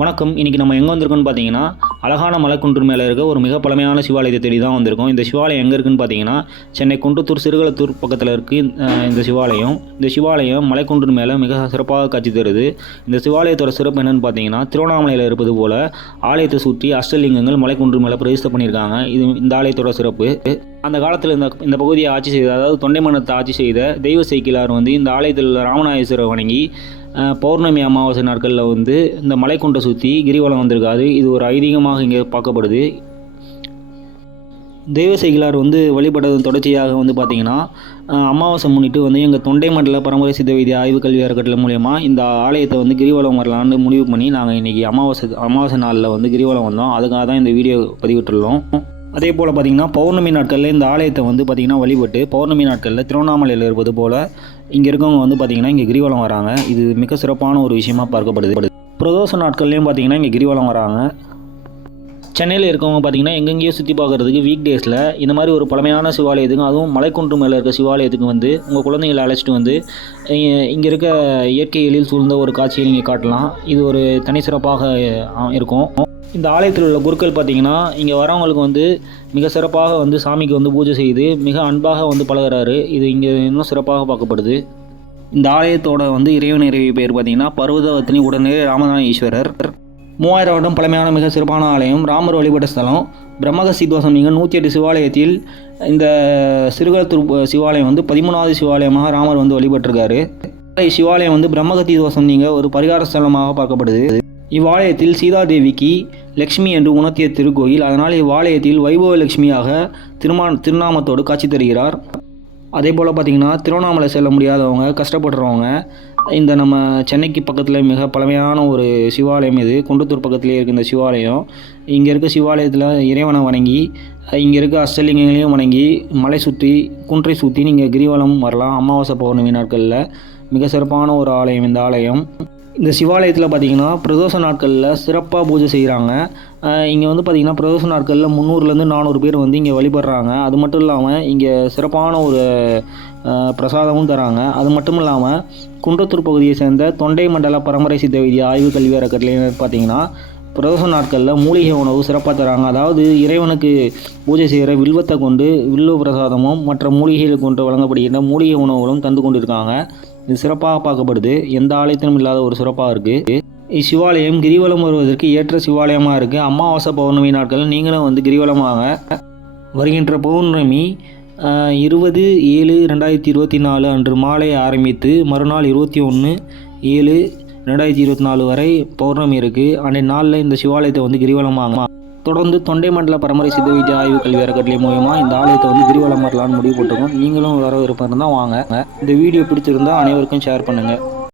வணக்கம். இன்றைக்கி நம்ம எங்கே வந்திருக்கோம்னு பார்த்தீங்கன்னா அழகான மலைக்குன்று மேலே இருக்க ஒரு மிக பழமையான சிவாலயத்தை தேடி தான் வந்திருக்கோம். இந்த சிவாலயம் எங்கே இருக்குன்னு பார்த்தீங்கன்னா சென்னை குன்றத்தூர் சிறுகளத்தூர் பக்கத்தில் இருக்குது இந்த சிவாலயம். இந்த சிவாலயம் மலைக்குன்று மேலே மிக சிறப்பாக காட்சி தருது. இந்த சிவாலயத்தோட சிறப்பு என்னென்னு பார்த்தீங்கன்னா திருவண்ணாமலையில் இருப்பது போல் ஆலயத்தை சுற்றி அஷ்டலிங்கங்கள் மலைக்குன்று மேலே பிரதிஷ்டை பண்ணியிருக்காங்க. இது இந்த ஆலயத்தோட சிறப்பு. அந்த காலத்தில் இந்த இந்த பகுதியை ஆட்சி செய்த அதாவது தொண்டை மன்னத்தை ஆட்சி செய்த தெய்வ சைக்கிளார் வந்து இந்த ஆலயத்தில் உள்ள வணங்கி பௌர்ணமி அமாவாசை நாட்களில் வந்து இந்த மலைக்குண்டை சுற்றி கிரிவலம் வந்திருக்காது. இது ஒரு ஐதீகமாக இங்கே பார்க்கப்படுது. தெய்வ செய்கிலார் வந்து வழிபடுறது தொடர்ச்சியாக வந்து பார்த்திங்கன்னா அமாவாசை முன்னிட்டு வந்து எங்கள் தொண்டை மண்டல பரம்பரை சித்த வைத்திய ஆய்வு கல்வி அறக்கட்டளை மூலயமா இந்த ஆலயத்தை வந்து கிரிவலம் வரலான்னு முடிவு பண்ணி நாங்கள் இன்றைக்கி அமாவாசை அமாவாசை நாளில் வந்து கிரிவலம் வந்தோம். அதுக்காக தான் இந்த வீடியோ பதிவிட்டுள்ளோம். அதே போல் பார்த்திங்கன்னா பௌர்ணமி நாட்களில் இந்த ஆலயத்தை வந்து பார்த்திங்கன்னா வழிபட்டு பௌர்ணமி நாட்களில் திருவண்ணாமலையில் இருப்பது போல் இங்கே இருக்கவங்க வந்து பார்த்திங்கன்னா இங்கே கிரிவலம் வராங்க. இது மிக சிறப்பான ஒரு விஷயமா பார்க்கப்படுது. பிரதோஷ நாட்கள்லேயும் பார்த்திங்கன்னா இங்கே கிரிவலம் வராங்க. சென்னையில் இருக்கவங்க பார்த்தீங்கன்னா எங்கெங்கேயோ சுற்றி பார்க்குறதுக்கு வீக் டேஸில் இந்த மாதிரி ஒரு பழமையான சிவாலயத்துக்கு அதுவும் மலைக்குன்று மேலே இருக்க சிவாலயத்துக்கு வந்து உங்கள் குழந்தைங்களை அழைச்சிட்டு வந்து இங்கே இருக்க இயற்கை எழில் சூழ்ந்த ஒரு காட்சியை நீங்கள் காட்டலாம். இது ஒரு தனி சிறப்பாக இருக்கும். இந்த ஆலயத்தில் உள்ள குருக்கள் பார்த்தீங்கன்னா இங்கே வரவங்களுக்கு வந்து மிக சிறப்பாக வந்து சாமிக்கு வந்து பூஜை செய்து மிக அன்பாக வந்து பழகுறாரு. இது இங்கே இன்னும் சிறப்பாக பார்க்கப்படுது. இந்த ஆலயத்தோட வந்து இறைவன் இறைவி பேர் பார்த்தீங்கன்னா பர்வதவத்தினி உடனே ராமநாத ஈஸ்வரர். மூவாயிரம் வருடம் பழமையான மிக சிறப்பான ஆலயம். ராமர் வழிபட்ட ஸ்தலம். பிரம்மகசி தோஷம் நீங்கள் நூற்றி எட்டு சிவாலயத்தில் இந்த சிறுகலத்தூர் சிவாலயம் வந்து பதிமூணாவது சிவாலயமாக ராமர் வந்து வழிபட்டிருக்காரு. சிவாலயம் வந்து பிரம்மகத்தி தோஷம் நீங்கள் ஒரு பரிகார ஸ்தலமாக பார்க்கப்படுது. இவ்வாலயத்தில் சீதாதேவிக்கு லக்ஷ்மி என்று உணர்த்திய திருக்கோயில். அதனால் இவ்வாலயத்தில் வைபவ லட்சுமியாக திருமா திருநாமத்தோடு காட்சி தருகிறார். அதே போல் பார்த்திங்கன்னா திருவண்ணாமலை செல்ல முடியாதவங்க கஷ்டப்படுறவங்க இந்த நம்ம சென்னைக்கு பக்கத்தில் மிக பழமையான ஒரு சிவாலயம் இது. குண்டத்தூர் பக்கத்துலேயே இருக்க இந்த சிவாலயம். இங்கே இருக்க சிவாலயத்தில் இறைவனை வணங்கி இங்கே இருக்க அஷ்டலிங்கங்களையும் வணங்கி மலை சுற்றி குன்றை சுற்றி நீங்கள் கிரிவலம் வரலாம். அமாவாசை பௌர்ணமி நாட்களில் மிக சிறப்பான ஒரு ஆலயம் இந்த ஆலயம். இந்த சிவாலயத்தில் பார்த்தீங்கன்னா பிரதோஷ நாட்களில் சிறப்பாக பூஜை செய்கிறாங்க இங்கே வந்து பார்த்திங்கன்னா பிரதோஷ நாட்களில் முந்நூறுலேருந்து நானூறு பேர் வந்து இங்கே வழிபடுறாங்க. அது மட்டும் இல்லாமல் இங்கே சிறப்பான ஒரு பிரசாதமும் தராங்க. அது மட்டும் இல்லாமல் குன்றத்தூர் பகுதியை சேர்ந்த தொண்டை மண்டல பரம்பரை சித்த வைத்திய ஆய்வு கல்வி அறக்கட்டளையினர் பார்த்தீங்கன்னா பிரதோஷ நாட்களில் மூலிகை உணவு சிறப்பாக தராங்க. அதாவது இறைவனுக்கு பூஜை செய்கிற வில்வத்தை கொண்டு வில்வ பிரசாதமும் மற்ற மூலிகைகள் கொண்டு வழங்கப்படுகின்ற மூலிகை உணவுகளும் தந்து கொண்டிருக்காங்க. இது சிறப்பாக பார்க்கப்படுது. எந்த ஆலயத்திலும் இல்லாத ஒரு சிறப்பாக இருக்குது இச்சிவாலயம் கிரிவலம் வருவதற்கு ஏற்ற சிவாலயமாக இருக்குது அமாவாசை பௌர்ணமி நாட்களில் நீங்களும் வந்து கிரிவலம் வாங்க வருகின்ற பௌர்ணமி இருபது ஏழு ரெண்டாயிரத்தி இருபத்தி நாலு அன்று மாலை ஆரம்பித்து மறுநாள் இருபத்தி ஒன்று ஏழு ரெண்டாயிரத்தி இருபத்தி நாலு வரை பௌர்ணமி இருக்குது அன்றைய நாளில் இந்த சிவாலயத்தை வந்து கிரிவலம் வாங்க தொடர்ந்து தொண்டை மண்டல பரம்பரை சித்த வைத்திய ஆய்வு கல்வி அறக்கட்டளை மூலயமா இந்த ஆலயத்தை வந்து கிரிவலம் வரலான்னு முடிவு போட்டிருக்கோம். நீங்களும் வர விருப்பம் இருந்தால் வாங்க. இந்த வீடியோ பிடிச்சிருந்தா அனைவருக்கும் ஷேர் பண்ணுங்கள்